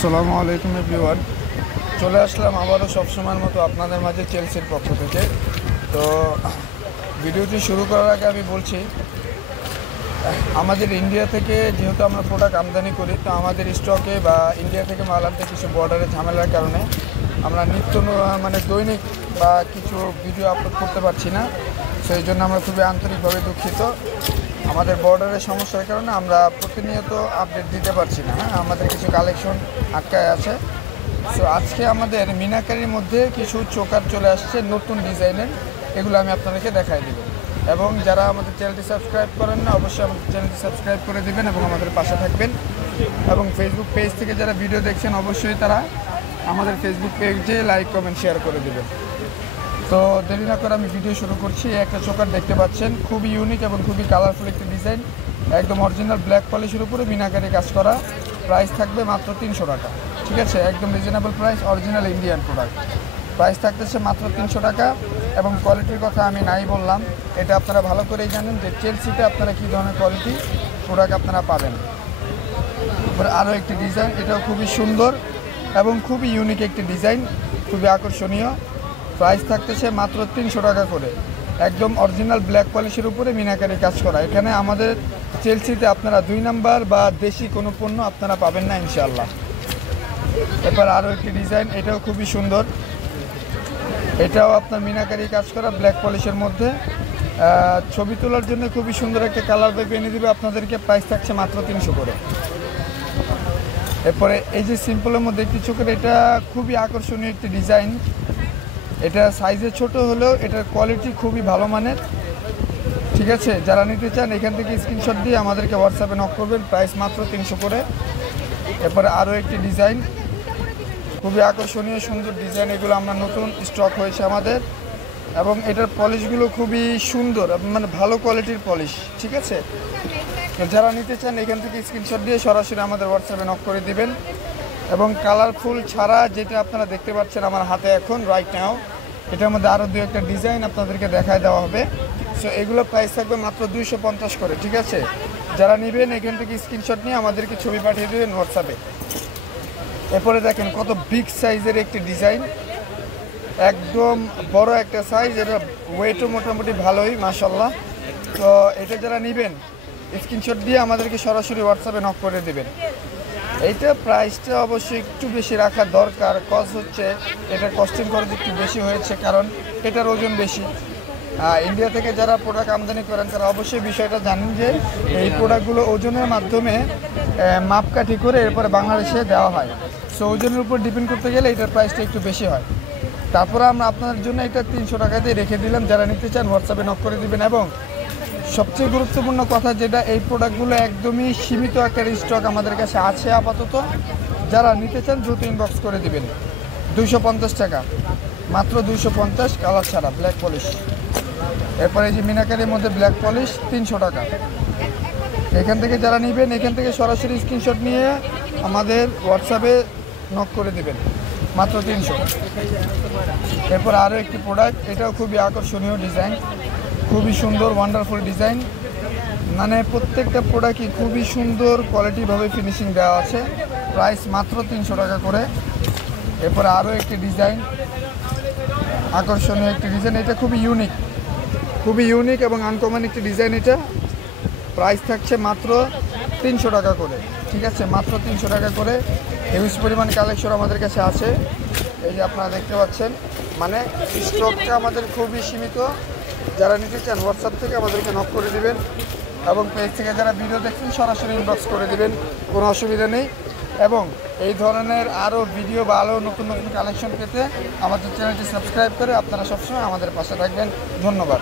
আসসালামু আলাইকুম এভরিওয়ান। চলে আসলাম আবারও সবসময়ের মতো আপনাদের মাঝে চেলসির পক্ষ থেকে। তো ভিডিওটি শুরু করার আগে আমি বলছি, আমাদের ইন্ডিয়া থেকে যেহেতু আমরা প্রোডাক্ট আমদানি করি, তো আমাদের স্টকে বা ইন্ডিয়া থেকে মাল আনতে কিছু বর্ডারের ঝামেলার কারণে আমরা দৈনিক বা কিছু ভিডিও আপলোড করতে পারছি না। সেই জন্য আমরা খুবই আন্তরিকভাবে দুঃখিত। আমাদের বর্ডারের সমস্যার কারণে আমরা প্রতিনিয়ত আপডেট দিতে পারছি না। আমাদের কিছু কালেকশন আটকায় আছে। সো আজকে আমাদের মিনাকারির মধ্যে কিছু চোকার চলে আসছে নতুন ডিজাইনের, এগুলো আমি আপনাদেরকে দেখাই দেব। এবং যারা আমাদের চ্যানেলটি সাবস্ক্রাইব করেন না, অবশ্যই আমাদের চ্যানেলটি সাবস্ক্রাইব করে দেবেন এবং আমাদের পাশে থাকবেন। এবং ফেসবুক পেজ থেকে যারা ভিডিও দেখছেন, অবশ্যই তারা আমাদের ফেসবুক পেজে লাইক কমেন্ট শেয়ার করে দেবেন। তো দেরি না করে আমি ভিডিও শুরু করছি। একটা চোকার দেখতে পাচ্ছেন, খুবই ইউনিক এবং খুবই কালারফুল একটি ডিজাইন, একদম অরিজিনাল ব্ল্যাক পলিশের উপরে মিনাকারি কাজ করা। প্রাইস থাকবে মাত্র 300 টাকা। ঠিক আছে, একদম reasonable price, original Indian product. Price থাকতেছে মাত্র 300 টাকা। এবং কোয়ালিটির কথা আমি নাই বললাম, এটা আপনারা ভালো করেই জানেন যে চেলসিতে আপনারা কী ধরনের কোয়ালিটি প্রোডাক্ট আপনারা পাবেন। আরও একটি ডিজাইন, এটাও খুবই সুন্দর এবং খুবই ইউনিক একটি ডিজাইন, খুবই আকর্ষণীয়। প্রাইস থাকতেছে মাত্র 300 টাকা করে, একদম অরিজিনাল ব্ল্যাক পলিশের উপরে মিনাকারি কাজ করা। এখানে আমাদের চেলসিতে আপনারা 2 নাম্বার বা দেশি কোনো পণ্য আপনারা পাবেন না ইনশাআল্লাহ। এরপর আরও একটি ডিজাইন, এটাও খুবই সুন্দর, এটাও আপনার মিনাকারি কাজ করা ব্ল্যাক পলিশের মধ্যে। ছবি তোলার জন্য খুবই সুন্দর একটা কালার পেয়ে এনে দিবে আপনাদেরকে। প্রাইস থাকছে মাত্র 300 করে। এরপরে এই যে সিম্পলের মধ্যে একটি চোখের, এটা খুবই আকর্ষণীয় একটি ডিজাইন। এটা সাইজে ছোট হলেও এটার কোয়ালিটি খুবই ভালো মানের। ঠিক আছে, যারা নিতে চান এখান থেকে স্ক্রিনশট দিয়ে আমাদেরকে হোয়াটসঅ্যাপে নক করবেন। প্রাইস মাত্র 300 করে। এরপরে আরও একটি ডিজাইন, খুবই আকর্ষণীয় সুন্দর ডিজাইন, এগুলো আমরা নতুন স্টক হয়েছে আমাদের। এবং এটার পলিশগুলো খুবই সুন্দর, ভালো কোয়ালিটির পলিশ। ঠিক আছে, যারা নিতে চান এখান থেকে স্ক্রিনশট দিয়ে সরাসরি আমাদের হোয়াটসঅ্যাপে নক করে দিবেন। এবং কালারফুল ছাড়া যেটা আপনারা দেখতে পাচ্ছেন আমার হাতে এখন রাইট নাও, এটার মধ্যে আরও 2-1টা ডিজাইন আপনাদেরকে দেখায় দেওয়া হবে। সো এগুলো প্রাইস থাকবে মাত্র 250 করে। ঠিক আছে, যারা নেবেন এখান থেকে স্ক্রিনশট নিয়ে আমাদেরকে ছবি পাঠিয়ে দেবেন হোয়াটসঅ্যাপে। এরপরে দেখেন কত বিগ সাইজের একটি ডিজাইন, একদম বড় একটা সাইজ, এটা ওয়েটও মোটামুটি ভালোই মাশাআল্লাহ। তো এটা যারা নেবেন স্ক্রিনশট দিয়ে আমাদেরকে সরাসরি হোয়াটসঅ্যাপে নক করে দেবেন। এইটা প্রাইসটা অবশ্যই একটু বেশি রাখা দরকার, কজ হচ্ছে এটা কস্টিং খরচ একটু বেশি হয়েছে, কারণ এটার ওজন বেশি। ইন্ডিয়া থেকে যারা প্রোডাক্ট আমদানি করেন তারা অবশ্যই বিষয়টা জানেন যে এই প্রোডাক্টগুলো ওজনের মাধ্যমে মাপকাঠি করে এরপরে বাংলাদেশে দেওয়া হয়। সো ওজনের উপর ডিপেন্ড করতে গেলে এটার প্রাইসটা একটু বেশি হয়। তারপরে আমরা আপনাদের জন্য এটা 300 টাকাতে রেখে দিলাম। যারা নিতে চান হোয়াটসঅ্যাপে নক করে দিবেন। এবং সবচেয়ে গুরুত্বপূর্ণ কথা যেটা, এই প্রোডাক্টগুলো একদমই সীমিত আকার স্টক আমাদের কাছে আছে আপাতত। যারা নিতে চান দ্রুত ইনবক্স করে দিবেন। 250 টাকা, মাত্র 250, কালার ছাড়া ব্ল্যাক পলিশ। এরপরে এই যে মিনাকারির মধ্যে ব্ল্যাক পলিশ 300 টাকা। এখান থেকে যারা নেবেন এখান থেকে সরাসরি স্ক্রিনশট নিয়ে আমাদের হোয়াটসঅ্যাপে নক করে দিবেন, মাত্র 300। এরপর আরও একটি প্রোডাক্ট, এটাও খুবই আকর্ষণীয় ডিজাইন, খুবই সুন্দর ওয়ান্ডারফুল ডিজাইন। প্রত্যেকটা প্রোডাক্টই খুবই সুন্দর কোয়ালিটিভাবে ফিনিশিং দেওয়া আছে। প্রাইস মাত্র 300 টাকা করে। এরপরে আরও একটি ডিজাইন, আকর্ষণীয় একটি ডিজাইন, এটা খুবই ইউনিক এবং আনকমন একটি ডিজাইন। এটা প্রাইস থাকছে মাত্র 300 টাকা করে। ঠিক আছে, মাত্র 300 টাকা করে। হিউজ পরিমাণ কালেকশন আমাদের কাছে আছে, এই যে আপনারা দেখতে পাচ্ছেন। স্টকটা আমাদের খুবই সীমিত। যারা নিতে চান হোয়াটসঅ্যাপ থেকে আমাদেরকে নক করে দিবেন। এবং পেজ থেকে যারা ভিডিও দেখছেন সরাসরি ইনবক্স করে দিবেন, কোনো অসুবিধা নেই। এবং এই ধরনের আরও ভিডিও বা আরও নতুন নতুন কালেকশন পেতে আমাদের চ্যানেলটি সাবস্ক্রাইব করে আপনারা সবসময় আমাদের পাশে থাকবেন। ধন্যবাদ।